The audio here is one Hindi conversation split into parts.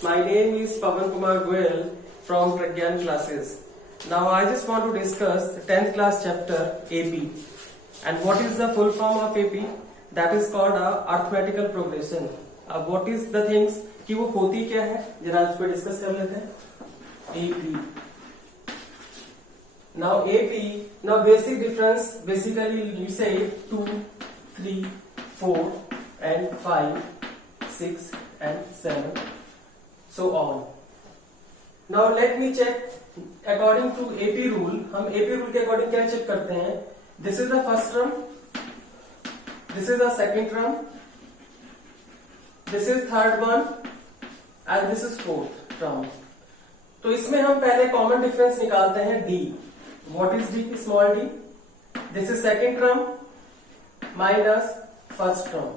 My name is Pavan Kumar Goel from Pragyan classes. Now I just want to discuss the 10th class chapter AP. And what is the full form of AP? That is called arithmetical progression. अब what is the things कि वो होती क्या है, जरा उस पर डिस्कस कर लेते हैं. AP. Now AP, now basic difference, basically you say 2, 3, 4 and 5, 6 and 7, so on. Now let me check according to AP rule. हम AP rule के अकॉर्डिंग क्या चेक करते हैं? This is the first term, this is the second term, this is third one and this is fourth term. तो इसमें हम पहले कॉमन डिफरेंस निकालते हैं D. What is D? Small d. This is second term minus first term.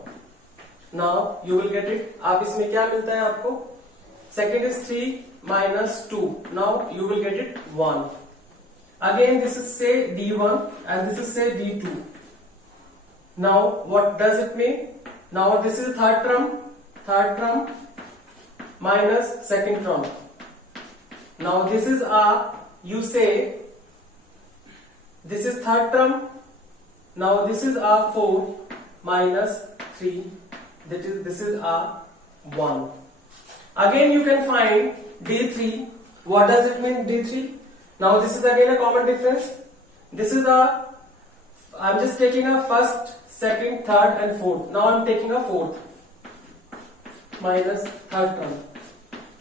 Now you will get it. आप इसमें क्या मिलता है आपको? Second is 3 minus 2. Now you will get it 1. Again this is say D1 and this is say D2. Now what does it mean? Now this is third term minus second term. Now this is you say this is third term. Now this is 4 minus 3. This is 1. Again you can find D3. What does it mean D3? Now this is again a common difference. This is I'm just taking a first, second, third and fourth. Now I'm taking a fourth minus third term.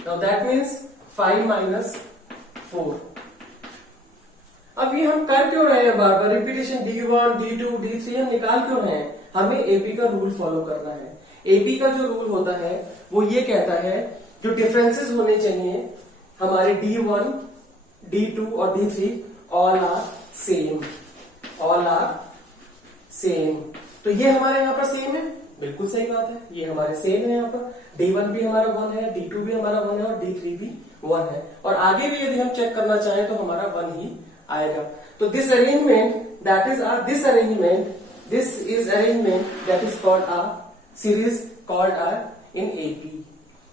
Now that means 5 minus 4. अब ये हम कर क्यों रहे हैं बार बार रिपीटेशन? D1, D2, D3 हम निकाल क्यों रहे हैं? हमें AP का रूल फॉलो करना है. AP का जो रूल होता है वो ये कहता है जो डिफरेंसेस होने चाहिए हमारे D1, D2 और D3 ऑल आर सेम. तो ये हमारे यहाँ पर सेम है. बिल्कुल सही बात है, ये हमारे सेम है. यहाँ पर D1 भी हमारा 1 है, D2 भी हमारा 1 है और D3 भी 1 है. और आगे भी यदि हम चेक करना चाहें तो हमारा 1 ही आएगा. तो this arrangement that is this is arrangement that is called series called in AP.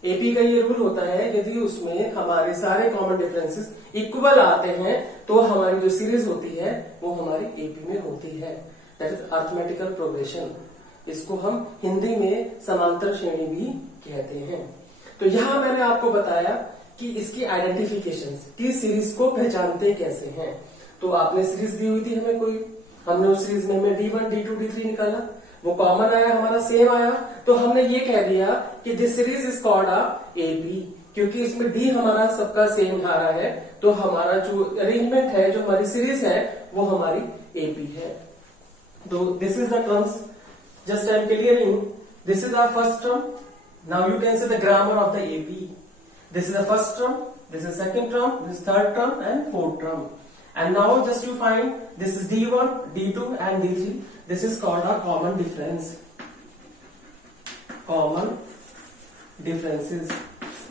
AP का ये रूल होता है यदि उसमें हमारे सारे कॉमन डिफरेंसेस इक्वल आते हैं तो हमारी जो सीरीज होती है वो हमारी एपी में होती है. That is arithmetical progression. इसको हम हिंदी में समांतर श्रेणी भी कहते हैं. तो यहां मैंने आपको बताया कि इसकी आइडेंटिफिकेशन की सीरीज को पहचानते कैसे हैं. तो आपने सीरीज दी हुई थी हमें कोई, हमने उस सीरीज में हमें D1, D2, D3 निकाला, वो कॉमन आया, हमारा सेम आया, तो हमने ये कह दिया कि this series is called AP. क्योंकि इसमें D हमारा सबका सेम आ रहा है तो हमारा जो अरेंजमेंट है, जो हमारी सीरीज है वो हमारी एपी है. तो this is the terms. Just I am clearing. This is our first term. Now you can say the grammar of the AP. This is the first term, this is second term, this is third term and fourth term. And now just you find this is D1, D2 and D3. This is called a common difference. Common differences.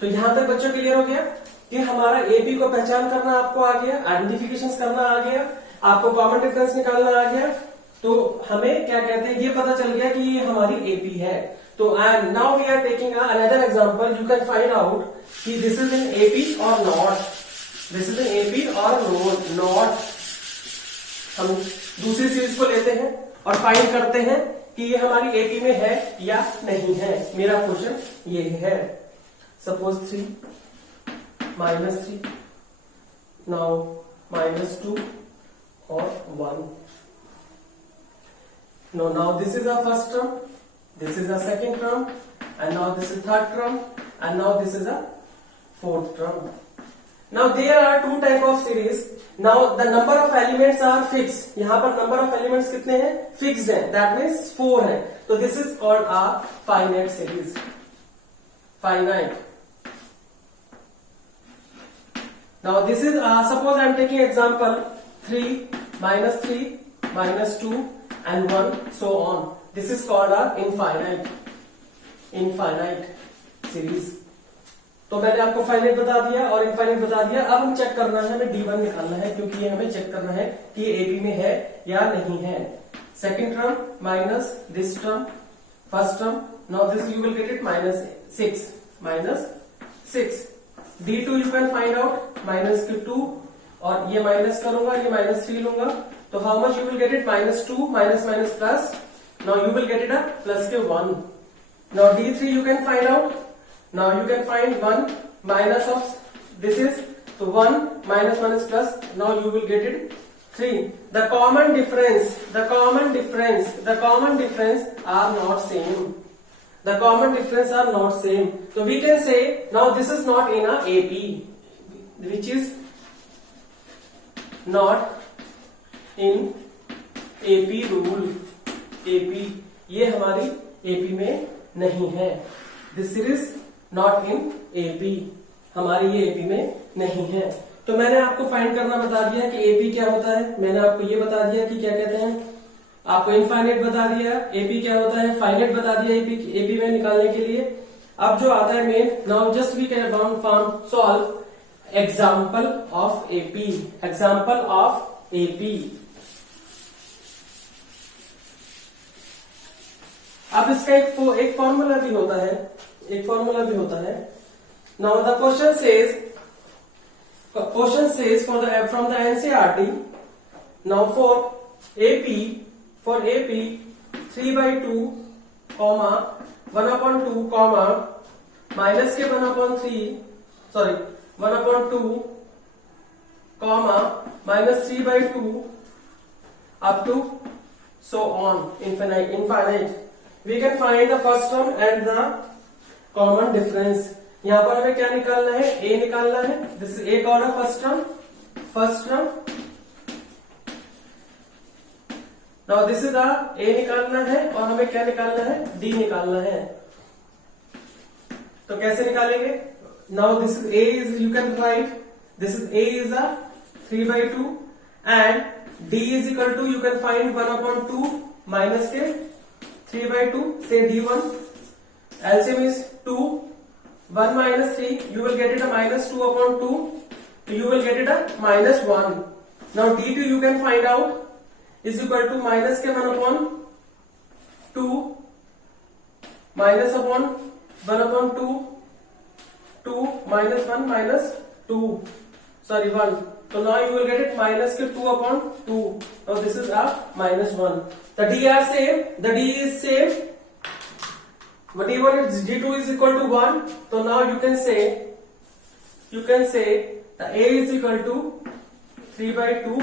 तो यहां तक बच्चों क्लियर हो गया कि हमारा AP को पहचान करना आपको आ गया, आइडेंटिफिकेशन करना आ गया, आपको कॉमन डिफरेंस निकालना आ गया. तो हमें क्या कहते हैं ये पता चल गया कि ये हमारी AP है. तो now we are taking another example. You can find out कि this is in AP or not. This is in AP or not. हम दूसरी सीरीज को लेते हैं और फाइंड करते हैं कि ये हमारी एपी में है या नहीं है. मेरा क्वेश्चन ये है. सपोज 3 minus 3, now minus 2 और 1. Now this is our first term, this is our second term, and now this is third term, and now this is a fourth term. Now there are two type of series. Now the number of elements are fixed. यहाँ पर number of elements कितने हैं? Fixed है. That means 4 है. तो this is called a finite series. Finite. Now this is suppose I am taking example 3 minus 2 and 1 so on. This is called a infinite series. तो मैंने आपको फाइनाइट बता दिया और इनफाइनाइट बता दिया. अब हम चेक करना है, हमें D1 निकालना है क्योंकि ये हमें चेक करना है कि ये एपी में है या नहीं है. Second term minus this term, first term. Now this you will get it -6 6. D2 you can find out minus के 2 और ये माइनस करूंगा, ये माइनस 3 लूंगा, तो how much you will get it minus 2 minus minus plus. Now you will get it a plus के 1. Now D3 you can find out. Now you can find 1 minus of this is so 1 minus minus plus. Now you will get it 3. The common difference are not same. The common difference are not same. So we can say now this is not in a AP, which is not in AP rule. AP ये हमारी AP में नहीं है. This series not in AP, हमारी ये एपी में नहीं है. तो मैंने आपको फाइंड करना बता दिया कि एपी क्या होता है. मैंने आपको ये बता दिया कि क्या कहते हैं, आपको इनफाइनाइट बता दिया, एपी क्या होता है, फाइनाइट बता दिया एपी में निकालने के लिए. अब जो आता है main, now just we can found solve example of AP. Example of AP. अब इसका एक फॉर्मूला भी होता है, एक फॉर्मूला भी होता है. Now the question says from the NCERT. Now for AP 3/2 comma 1/2 comma minus के 1/3 sorry 1/2 comma minus 3/2 up to so on infinite. We can find the first term and the common difference. यहां पर हमें क्या निकालना है, a निकालना है. दिस इज a का first term. Now this is a निकालना है और हमें क्या निकालना है, d निकालना है. तो कैसे निकालेंगे. Now this is a is you can write this is a is a 3/2 and d is equal to you can find 1/2 minus के 3/2 say d1. LCM is 2. 1 minus 3 you will get it a minus 2/2. You will get it a minus 1. Now d2 you can find out is equal to minus के 1/2 minus upon 1/2 2 minus 1 minus 2 sorry 1. So now you will get it minus के 2/2. Now this is a minus 1. The d are same. The d is same. But d1 is d2 is equal to 1. So now you can say the a is equal to 3/2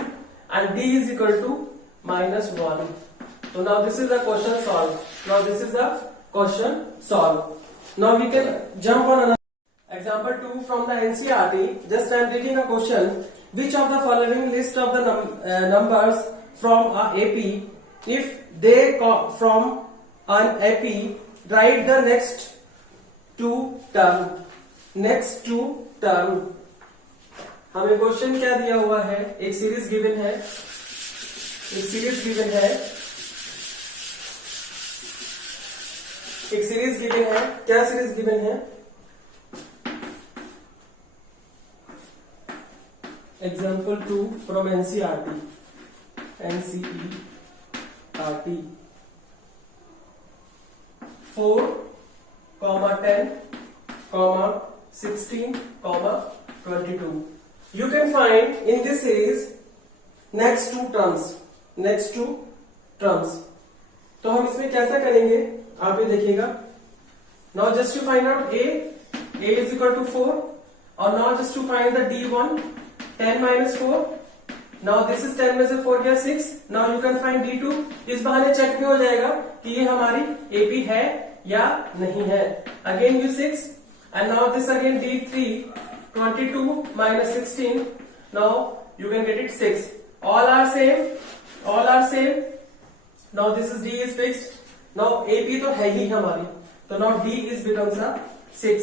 and d is equal to minus 1. So now this is the question solved. Now we can jump on another example 2 from the NCERT. Just I am reading a question. Which of the following list of the numbers from a AP, if they come from an AP, write the next two term. हमें क्वेश्चन क्या दिया हुआ है, एक सीरीज गिवन है. क्या सीरीज गिवन है. Example 2 from NCERT. 4, 10, 16, 22. You can find in this series next two terms. तो हम इसमें कैसा करेंगे आप ये देखिएगा. Now just to find out a is equal to 4 और now just to find the d1 10 minus 4. Now this is 10 में से 4 गया 6. Now you can find d2. इस बहाने चेक भी हो जाएगा कि ये हमारी AP है या नहीं है. Again you 6 and now this again d3 22 minus 16. Now you can get it 6. All are same. Now this is d is fixed. Now AP तो है ही हमारी, तो now d is becomes a 6.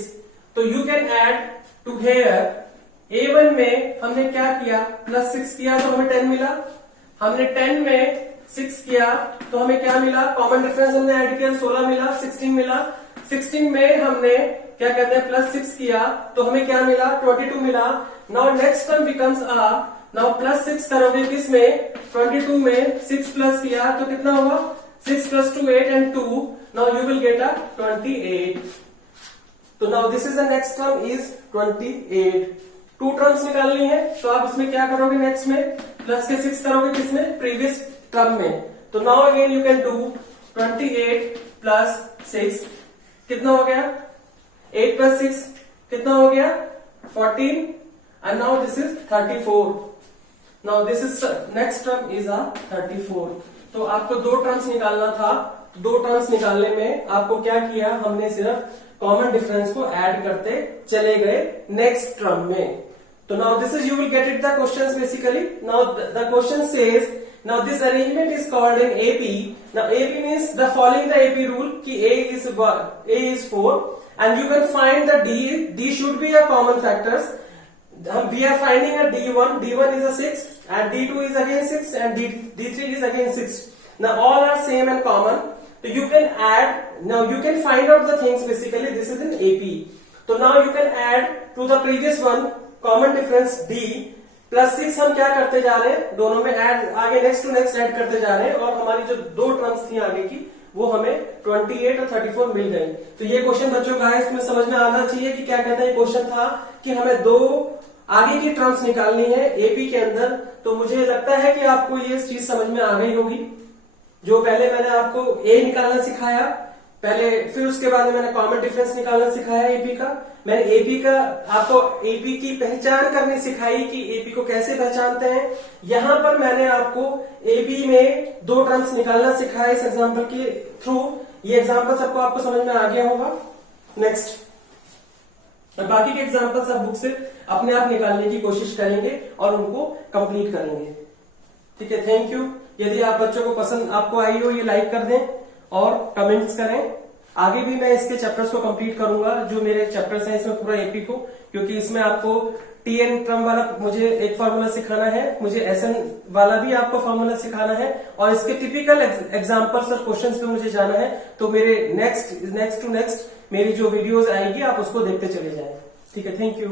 तो you can add to here. A1 में हमने क्या किया, प्लस 6 किया तो हमें 10 मिला. हमने 10 में 6 किया तो हमें क्या मिला, कॉमन डिफरेंस हमने ऐड किया 16 मिला, 16 मिला. 16 में हमने क्या कहते हैं प्लस 6 किया तो हमें क्या मिला, 22 मिला. Now next term becomes now plus 6 करोगे किसमें, 22 में 6 प्लस किया तो कितना हुआ, 6 + 2 8 and 2. Now you will get a 28. तो now this is the next term is 28। 2 terms निकालनी है, तो आप इसमें क्या करोगे, नेक्स्ट में प्लस के 6 करोगे, किसमें, प्रीवियस टर्म में। तो now again you can do 28 plus 6 कितना हो गया, 8 प्लस 6 कितना हो गया, 14 and now this is 34। Now this is next term is 34। तो आपको 2 टर्म्स निकालना था, 2 टर्म्स निकालने में आपको क्या किया, हमने सिर्फ कॉमन डिफरेंस को ऐड करते चले गए नेक्स्ट टर्म में। तो now this is, you will get it the questions basically. Now the question says, now this arrangement is called in AP. Now AP means the following the AP rule कि a is 4 and you can find the d should be a common factors. We are finding a d1 is a 6 and d2 is again 6 and d3 is again 6. Now all are same and common. So you can add, now you can find out the things basically, this is in AP. So now you can add to the previous one common difference d plus 6 हम क्या करते जा रहे हैं, दोनों में ऐड आगे नेक्स्ट टू नेक्स्ट ऐड करते जा रहे हैं और हमारी जो 2 टर्म्स थी आगे की वो हमें 28 और 34 मिल गई। तो ये क्वेश्चन बच्चों का है, इसमें समझ में आना चाहिए कि क्या कहते हैं। क्वेश्चन था कि हमें 2 आगे की टर्म्स निकालनी है एपी के अंदर। तो मुझे लगता है कि आपको ये चीज समझ में आ गई होगी। जो पहले मैंने आपको ए निकालना सिखाया पहले, फिर उसके बाद में मैंने कॉमन डिफरेंस निकालना सिखाया एपी का। मैंने एपी का आपको एपी की पहचान करनी सिखाई कि एपी को कैसे पहचानते हैं। यहां पर मैंने आपको एपी में 2 टर्म्स निकालना सिखाया इस एग्जांपल के थ्रू। ये एग्जांपल सबको आपको समझ में आ गया होगा। नेक्स्ट, बाकी के एग्जांपल्स आप बुक से अपने आप निकालने की कोशिश करेंगे और उनको कंप्लीट करेंगे। ठीक है, थैंक यू। यदि आप बच्चों को पसंद आपको आई हो, ये लाइक कर दें और कमेंट्स करें। आगे भी मैं इसके चैप्टर्स को कंप्लीट करूंगा, जो मेरे चैप्टर्स हैं इसमें पूरा एपी को, क्योंकि इसमें आपको टीएन टर्म वाला मुझे एक फॉर्मूला सिखाना है, मुझे एसएन वाला भी आपको फॉर्मूला सिखाना है और इसके टिपिकल एग्जांपल्स और क्वेश्चंस पे मुझे जाना है। तो मेरे नेक्स्ट टू नेक्स्ट मेरी जो वीडियोस आएगी आप उसको देखते चले जाएं। ठीक है, थैंक यू।